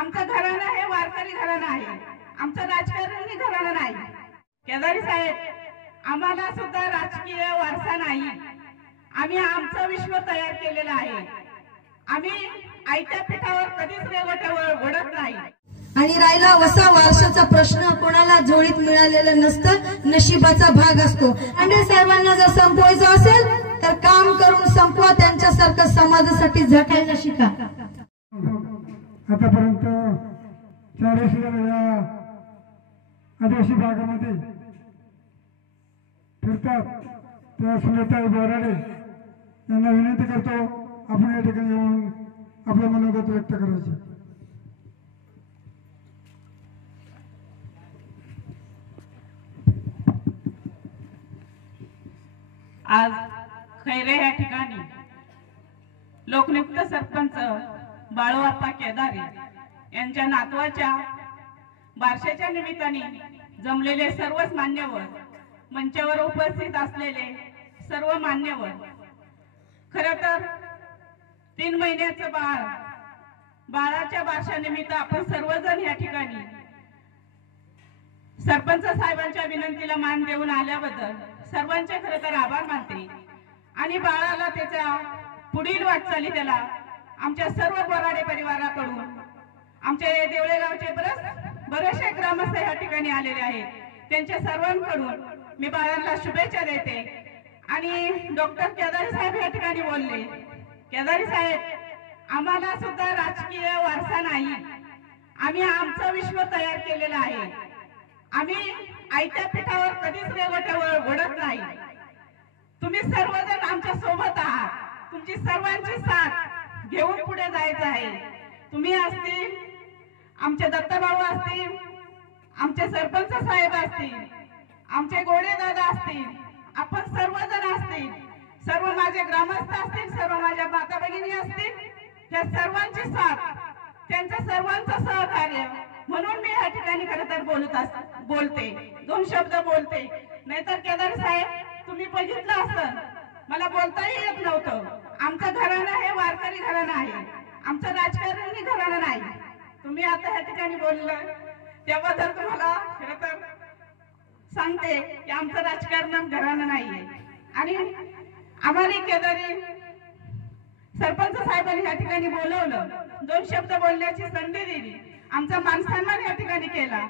आमचं घराणं हे वारकरी घराणं आहे, आमचं राजकारणी घराणं नाही। केदारी साहेब, आम्हाला सुद्धा राजकीय वारसा नाही। आम्ही आमचं विश्व तयार केलेलं आहे। आम्ही आयत्या पिठावर कधीच रेघोट्यावर ओढत नाही। आणि राहिला वसा वारशाचा प्रश्न, कोणाला जोडीत मिळालेलं नसतं, नशिबाचा भाग असतो। आणि साहेबांना जर संपवायचं असेल तर काम करून संपवा, त्यांच्यासारखं समाजासाठी झटायला शिका। आतापर्यंत 400 या आदिवासी भागामध्ये फिरतात त्या सुनीताई बोराडे यांना विनंती करतो, आपण या ठिकाणी येऊन आपलं मनोगत व्यक्त करायचे। आज खैरे या ठिकाणी लोकनियुक्त सरपंच बाळूआप्पा केदारी यांच्या नातवाच्या बारशाच्या निमित्ताने जमलेले सर्वच मान्यवर, मंचावर उपस्थित असलेले सर्व मान्यवर, खरं तर 3 महिन्याचं बाळाच्या बारशानिमित्त आपण सर्वजण या ठिकाणी सरपंच साहेबांच्या विनंतीला मान देऊन आल्याबद्दल सर्वांचे खरं तर आभार मानते। आणि बाळाला त्याच्या पुढील वाटचाली त्याला आमच्या सर्व बोराडे परिवाराकडून, आमच्या देवळे गावचे बरेचसे ग्रामस्थ या ठिकाणी आलेले आहेत, त्यांच्या सर्वांकडून मी बाळाला शुभेच्छा देते। आणि डॉक्टर केदारी साहेब या ठिकाणी बोलले, केदारी साहेब, आम्हाला सुद्धा राजकीय वारसा नाही। आम्ही आमचं विश्व तयार केलेलं आहे। आम्ही आयत्या पिठावर कधीच रेघोट्यावर ओढत नाही। तुम्ही सर्वजण आमच्या सोबत आहात, तुमची सर्वांची साथ घेऊन पुढे जायचं आहे। तुम्ही असतील, आमचे दत्ताभाऊ असतील, आमचे सरपंच साहेब असतील, आमचे गोडे दादा असतील, आपण सर्वजण असतील, सर्व माझे ग्रामस्थ असतील, सर्व माझ्या माता भगिनी असतील, त्या सर्वांची साथ, त्यांचं सर्वांचं सहकार्य, म्हणून मी या ठिकाणी खरं तर बोलते, 2 शब्द बोलते। नाहीतर केदार साहेब, तुम्ही बघितलं असतं, मला बोलताही येत नव्हतं। आमचं घराणं हे वारकरी घराणं आहे, आमचं राजकारणी घराणं नाही। तुम्ही आता या ठिकाणी बोललं त्याबद्दल तुम्हाला खरं तर सांगते की आमचं राजकारण घराणं नाहीये। आणि आम्हाला केदारी सरपंच साहेबांनी या ठिकाणी बोलवलं, 2 शब्द बोलण्याची संधी दिली, आमचा मानसन्मान या ठिकाणी केला,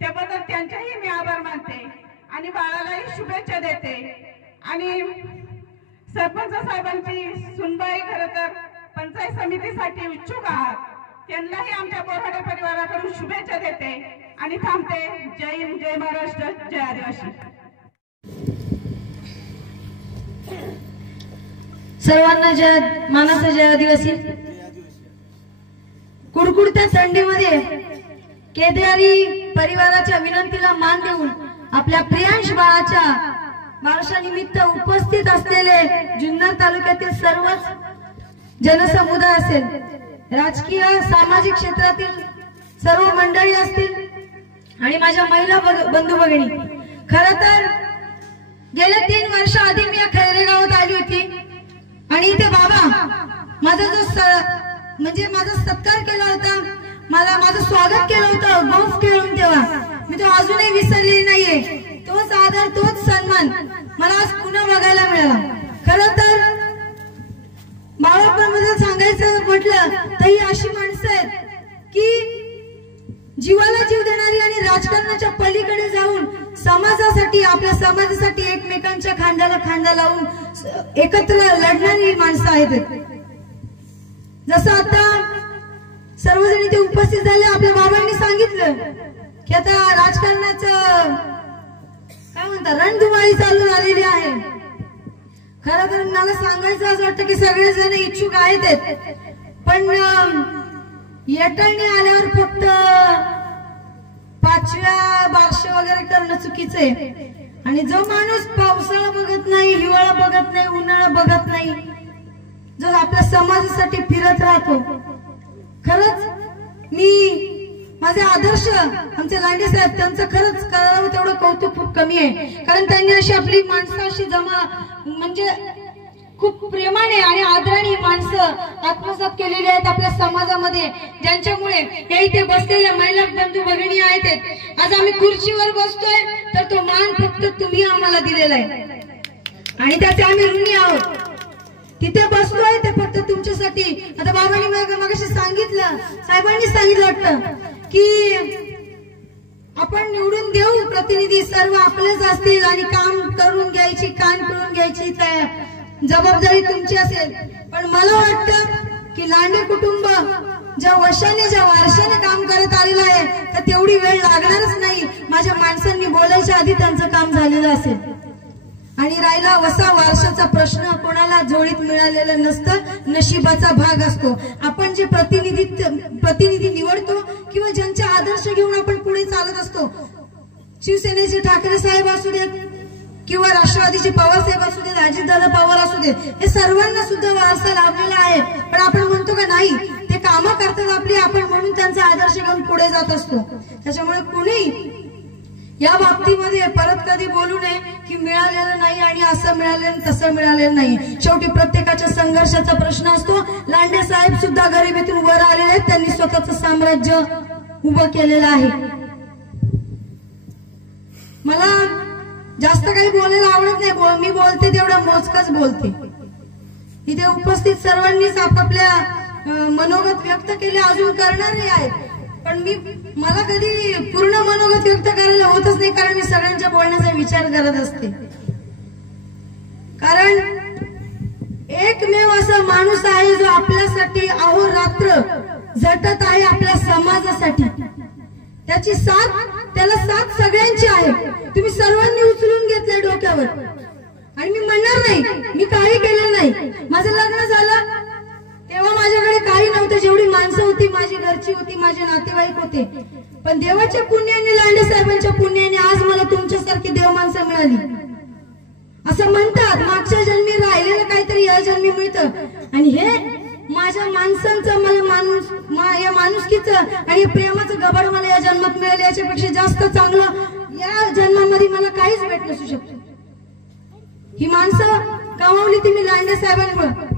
त्याबद्दल त्यांचेही मी आभार मानते आणि बाळालाही शुभेच्छा देते। आणि सरपंच साहेबांची सुनबाई खरं तर पंचायत समितीसाठी इच्छुक आहात, त्यांनाही आमच्या बोराडे परिवाराकडून शुभेच्छा देते आणि थांबते। जय हिंद, जय महाराष्ट्र, जय आदिवासी। सर्वांना जय मानाचा जय आदिवासी। कुडकुडत्या थंडीमध्ये केदारी परिवाराच्या विनंतीला मान देऊन आपल्या प्रियांश बाळाच्या बारशानिमित्त उपस्थित असलेले जुन्नर तालुक्यातील सर्वच जनसमुदाय असेल, राजकीय सामाजिक क्षेत्रातील सर्व मंडळी असतील आणि माझ्या महिला बंधू भगिनी, खरं तर गेल्या 3 वर्ष आधी मी या खैरे गावात आली होती आणि इथे बाबा माझा माझा सत्कार केला होता, माझं स्वागत केलं होतं गोफ खेळून, तेव्हा मी तो अजूनही विसरलेली नाहीये। तोच आदर, तोच सन्मान मला आज पुन्हा बघायला मिळाला। खरं तर बाळापणाबद्दल सांगायचं म्हटलं तर ही अशी माणसं आहेत की जीवाला जीव देणारी आणि राजकारणाच्या पलीकडे जाऊन समाजासाठी, आपल्या समाजासाठी एकमेकांच्या खांद्याला खांदा लावून एकत्र लढणारी माणसं आहेत। जसं आता सर्वजण इथे उपस्थित झाले, आपल्या बाबांनी सांगितलं की आता राजकारणाचं काय म्हणतात रणधुमाळी चालू झालेली आहे। खरं तर मला सांगायचं असं वाटतं की सगळेजण इच्छुक आहेत, पण येटाळणी आल्यावर फक्त 5व्या बारशे वगैरे करणं चुकीचं आहे। आणि जो माणूस पावसाळा बघत नाही, हिवाळा बघत नाही, उन्हाळा बघत नाही, जो आपल्या समाजासाठी फिरत राहतो, खरंच मी माझे आदर्श आमचे लांडे साहेब, त्यांचं खरंच करावं तेवढं कौतुक खूप कमी आहे। कारण त्यांनी अशी आपली माणसं अशी जमा म्हणजे खूप प्रेमाने आणि आदराने ही माणसं आत्मसात केलेली आहेत आपल्या समाजामध्ये, ज्यांच्यामुळे या इथे बसलेल्या महिला बंधू भगिनी आहेत. आज आम्ही खुर्चीवर बसतोय तर तो मान फक्त तुम्ही आम्हाला दिलेला आहे आणि त्याचे आम्ही ऋणी आहोत. तिथे बसलोय ते फक्त तुमच्यासाठी. आता बाबांनी मगाशी सांगितलं, साहेबांनी सांगितलं वाटतं की आपण निवडून देऊ प्रतिनिधी सर्व आपलेच असतील आणि काम करून घ्यायची, कान पिळून घ्यायची जबाबदारी तुमची असेल. पण मला वाटतं की लांडे कुटुंब ज्या वर्षाने ज्या वारशाने काम करत आलेलं आहे तर तेवढी वेळ लागणारच नाही. माझ्या माणसांनी बोलायच्या आधी त्यांचं काम झालेलं असेल. आणि राहिला वसा वारशाचा प्रश्न, कोणाला जोडीत मिळालेलं नसतं, नशिबाचा भाग असतो. आपण जे प्रतिनिधी निवडतो किंवा ज्यांचे आदर्श घेऊन आपण पुढे चालत असतो, शिवसेनेचे ठाकरे साहेब असू देत किंवा राष्ट्रवादीचे पवार साहेब असू देत, अजितदादा पवार असू देत, हे सर्वांना सुद्धा वारसा लाभलेला आहे. पण आपण म्हणतो का नाही, ते कामं करतात आपली, आपण म्हणून त्यांचा आदर्श घेऊन पुढे जात असतो. त्याच्यामुळे कोणी या बाबतीमध्ये परत कधी बोलू नये की मिळालेलं नाही आणि असं मिळालेलं तसं मिळालेलं नाही. शेवटी प्रत्येकाच्या संघर्षाचा प्रश्न असतो. लांडे साहेब सुद्धा गरिबीतून वर आलेले आहेत, त्यांनी स्वतःचं साम्राज्य उभं केलेलं आहे. मला जास्त काही बोलायला आवडत नाही, मी बोलते तेवढं मोजकच बोलते. इथे उपस्थित सर्वांनीच आपापल्या मनोगत व्यक्त केले, अजून करणारही आहेत. पण मला कधी पूर्ण मनोगत व्यक्त करायला होतच नाही, कारण मी सगळ्यांच्या बोलण्याचा विचार करत असते. कारण एकमेव असा माणूस आहे जो आपल्यासाठी अहोरात्र झटत आहे, आपल्या समाजासाठी. त्याला साथ सगळ्यांची आहे. तुम्ही सर्वांनी उचलून घेतलंय डोक्यावर. आणि मी म्हणणार नाही मी काही केलं नाही. माझं लग्न झालं तेव्हा माझ्याकडे काही नव्हतं, जेवढी माणसं होती माझी घरची होती, माझे नातेवाईक होते. पण देवाच्या पुण्याने, लांडे साहेबांच्या पुण्याने आज मला तुमच्यासारखी देव माणसं मिळाली. असं म्हणतात मागच्या जन्मी राहिलेलं काहीतरी या जन्मी मिळतं. आणि हे माझ्या माणसांचं, मला या माणुसकीचं आणि प्रेमाचं गबाड मला या जन्मात मिळालं. याच्यापेक्षा जास्त चांगलं या जन्मामध्ये मला काहीच भेट नसू शकतो. ही माणसं गमावली ती मी लांडे साहेबांमुळे.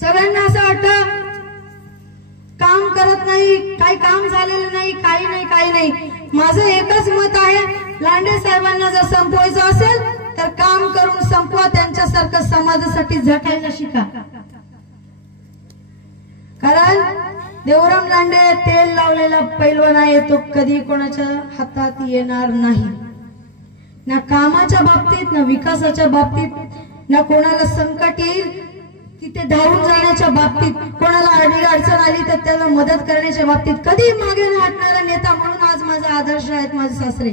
सगळ्यांना असं वाटतं काम करत नाही, काही काम झालेलं नाही, काही नाही. माझं एकच मत आहे, लांडे साहेबांना जर संपवायचं असेल तर काम करून संपवा. त्यांच्यासारखं समाजासाठी झटायला शिका. कारण देवराम लांडे तेल लावलेला पैलवान आहे, तो कधी कोणाच्या हातात येणार नाही. ना कामाच्या बाबतीत, ना विकासाच्या बाबतीत, ना कोणाला संकट येईल तिथे धावून जाण्याच्या बाबतीत, कोणाला अडचण आली तर त्याला मदत करण्याच्या बाबतीत कधी मागे न हटणारा नेता. म्हणून आज माझा आदर्श आहेत माझे सासरे.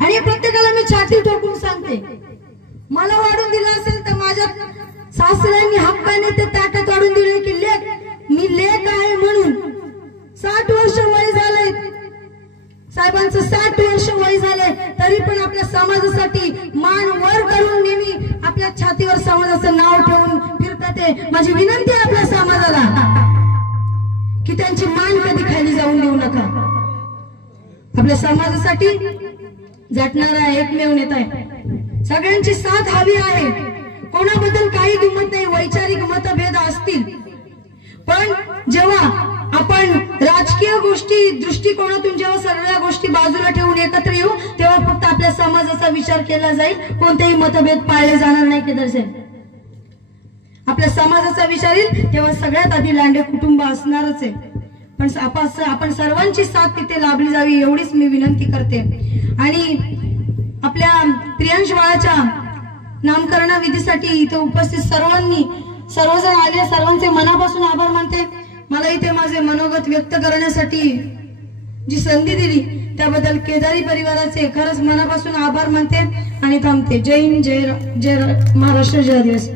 आणि प्रत्येकाला मी छाती ठोकून सांगते, मला वाढून दिलं असेल तर माझ्या सासऱ्यांनी हक्काने ते ताटात वाढून दिले की मी लेक आहे म्हणून. 60 वर्ष वय झालंय साहेबांचं, 60 वर्ष वय झालंय, तरी पण आपल्या समाजासाठी मान वर करून नेहमी आपल्या छातीवर समाजाचं नाव ठेवून फिरतात. माझी विनंती आहे आपल्या समाजाला की त्यांची मान कधी खाली जाऊन देऊ नका. आपल्या समाजासाठी झटणारा एकमेव नेता आहे. सगळ्यांची साथ हवी आहे. कोणाबद्दल काही दुमत नाही, वैचारिक मतभेद असतील, पण जेव्हा आपण राजकीय दृष्टिकोनातून जेव्हा सगळ्या गोष्टी बाजूला ठेवून एकत्र येऊ, तेव्हा फक्त आपल्या समाजाचा विचार केला जाईल. कोणतेही मतभेद पाळले जाणार नाही. केदार साहेब, आपल्या समाजाचा विचार येईल तेव्हा सगळ्यात आधी लांडे कुटुंब असणारच आहे. पण आपण सर्वांची साथ तिथे लाभली जावी एवढीच मी विनंती करते. आणि आपल्या प्रियांश बाळाच्या नामकरण विधीसाठी इथे उपस्थित सर्वजण आले, सर्वांचे मनापासून आभार मानते. मला इथे माझे मनोगत व्यक्त करण्यासाठी जी संधी दिली त्याबद्दल केदारी परिवाराचे खरंच मनापासून आभार मानते आणि थांबते. जय हिंद, जय महाराष्ट्र, जय आदिवासी.